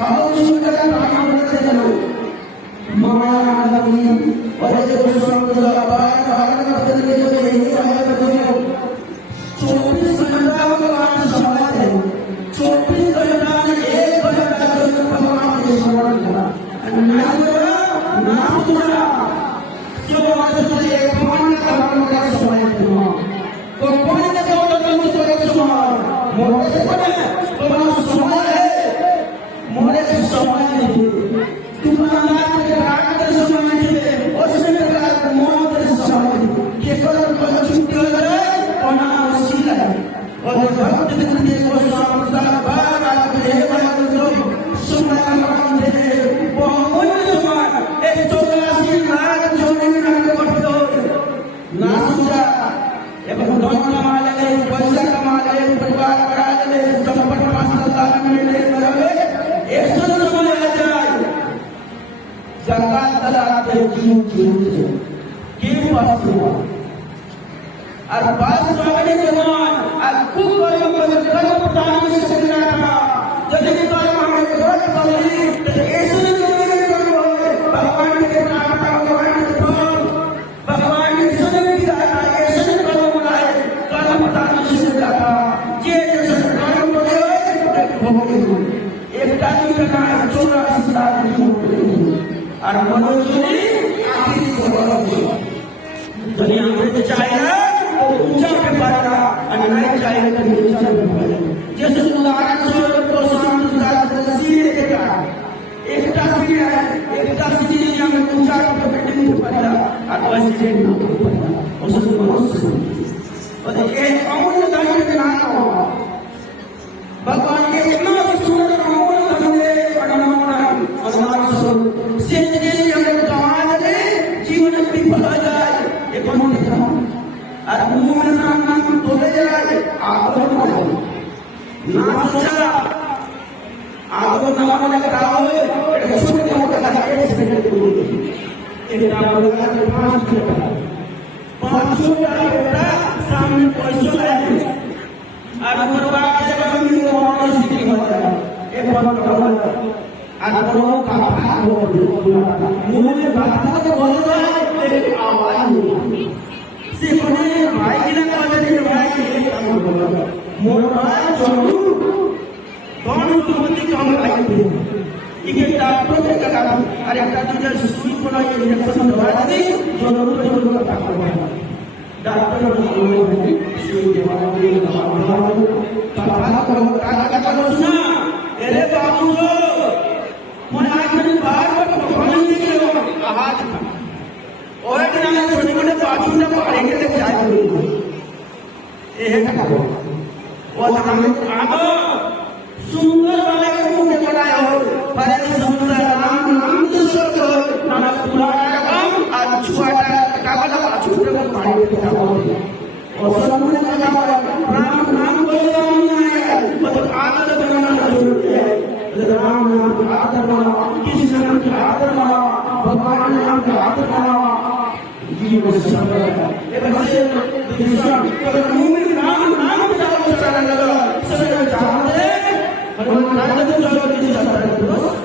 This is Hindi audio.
Kalau sudah tangan berjalan, mana ada ini? Wajah bersama berapa? Ada berjalan ini ada berjalan. 24 घंटा भगवान समय है 24 घंटा में 1 घंटा जो भगवान के स्मरण करा नाम सुना जो वाले से भगवान का नाम का समय है तो कौन ने जो तुम से सुमार मोरे से बने तुम्हारा समय है मोरे से समय नहीं तुम्हारा के रात के समय नहीं उसमें रात मौत के समय के कर छुट्टी हो जाए और ना वसीला है और भक्त के को सामता बार आते हैं वाले लोग समय काम दे बहुत समय 184 लाख जो नहीं करते ना सोचा एवं धन कमा ले पैसा कमा ले परिवार बढ़ा ले संपत्ति मास्टर में ले करे ऐसा समय आ जाए जकात दलाते क्यों पास हुआ और पास होने के बाद और खूब कर्म बताने में सकना था जब कर्म हमें गलत बोली तो ऐसे नहीं करो भगवान के नाम का भगवान के नाम भगवान ने सुने भी रहा ऐसे कर्म बनाए कर्म बताने में सकना था ये जैसे कर्म बोले एक टाइम का 84 लाख और मनोजी आखिरी को दुनिया में चाहिए ऊंचा पे बढ़ा और नहीं चाहिए तो नीचा पे बढ़ा जैसे उदाहरण स्वरूप को शांत सीढ़ी देगा एक सीढ़ी है एक सीढ़ी में ऊंचा पे बिल्डिंग पे बढ़ा और वैसे सीढ़ी ना बढ़ा उसको मनुष्य और एक अमूल्य धन के नाम भगवान के इतना सुंदर अमूल्य धन दे और हमारा स्वरूप से हमें कमा दे जीवन विफल हो जाए एक अमूल्य धन और मुंह में नाम बोले जाए आगो ना सोचा आगो नाम लगा हुए छोटे मोटे लगा के एक नाम लगा के 5 रुपया बेटा सामने पैसों लाए और परवाह के जगह में वो और सिटी होता है एक बात करो और करो का भाग हो मुंह में बात तो बोल रहा है लेकिन आवाज नहीं सिपने भाई की ना कहते हैं भाई की मोबाइल चोरू कौन तुमने काम आई थी इके डॉक्टर ने कहा अरे का तुझे सुई पड़ा ये इंजेक्शन दवा दे जो लोग का काम है डॉक्टर ने बोला सुई दवा दे दवा का करो सुना अरे बाबू मैं आज मेरी बात पर पकड़ने के लिए आवाज और एक ना छोटे मोटे बाथरूम में पकड़ेंगे तो क्या करेंगे ये है करो वो हमें आगो सुंदर वाले को मुंह में बनाया हो बड़े सुंदर नाम तो सब नाना पुराना काम आज छुआटा का वाला छुटे में पानी में जाओ और सब ने कहा नाम बोले नहीं है मतलब आदर बनाना जरूरी है राम नाम का आदर बनाओ कृष्ण नाम का आदर बनाओ भगवान नाम का आदर बनाओ जीवन संभल है बच्चे दूसरा अगर मुंह में नाम जाओ चला लगा सब चाहते और नाम तो चलो नहीं जाता है दोस्त